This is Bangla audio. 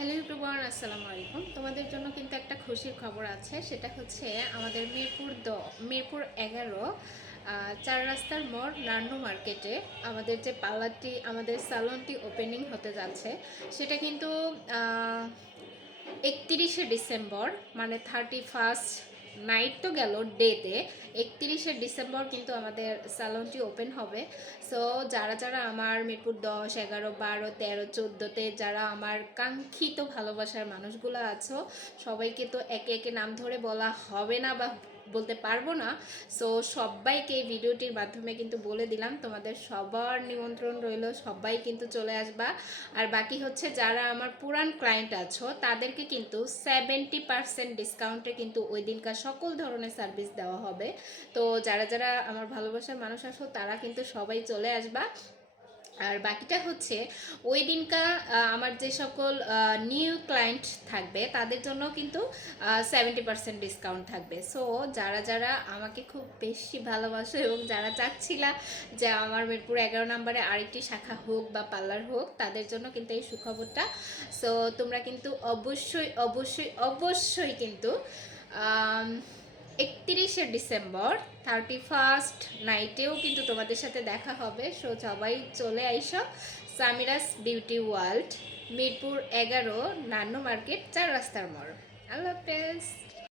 হ্যালো এভরিওয়ান, আসসালামু আলাইকুম। তোমাদের জন্য কিন্তু একটা খুশির খবর আছে। সেটা হচ্ছে আমাদের মিরপুর 11 চার রাস্তার মোড় নান্নু মার্কেটে আমাদের সালনটি ওপেনিং হতে যাচ্ছে। সেটা কিন্তু 31শে ডিসেম্বর, মানে 31st নাইট তো গেল, ডেতে 31শে ডিসেম্বর কিন্তু আমাদের স্যালনটি ওপেন হবে। সো যারা যারা আমার মিরপুর 10, 11, 12, 13, 14-তে যারা আমার কাঙ্ক্ষিত ভালোবাসার মানুষগুলো আছো, সবাইকে তো একে একে নাম ধরে বলা হবে না বা বলতে পারবো না। সো সবাইকে এই ভিডিওটির মাধ্যমে কিন্তু বলে দিলাম, তোমাদের সবার নিমন্ত্রণ রইল, সবাই কিন্তু চলে আসবা। আর বাকি হচ্ছে যারা আমার পুরান ক্লায়েন্ট আছো তাদেরকে কিন্তু 70% ডিসকাউন্টে কিন্তু ওই দিনকার সকল ধরনের সার্ভিস দেওয়া হবে। তো যারা যারা আমার ভালোবাসার মানুষ আছো তারা কিন্তু সবাই চলে আসবা। আর বাকিটা হচ্ছে ওই দিনকা আমার যে সকল নিউ ক্লায়েন্ট থাকবে তাদের জন্য কিন্তু 70% ডিসকাউন্ট থাকবে। সো যারা যারা আমাকে খুব বেশি ভালোবাসো এবং যারা চাচ্ছিলা যে আমার মিরপুর 11 নম্বরে আরেকটি শাখা হোক বা পার্লার হোক, তাদের জন্য কিন্তু এই সুখবরটা। সো তোমরা কিন্তু অবশ্যই অবশ্যই অবশ্যই কিন্তু 31শে ডিসেম্বর 31st নাইটেও কিন্তু তোমাদের সাথে দেখা হবে। সো সবাই চলে আইসো Samira's beauty world, Mirpur 11, Nannu market, চার রাস্তার মোড়। আল্লাহ হাফেজ।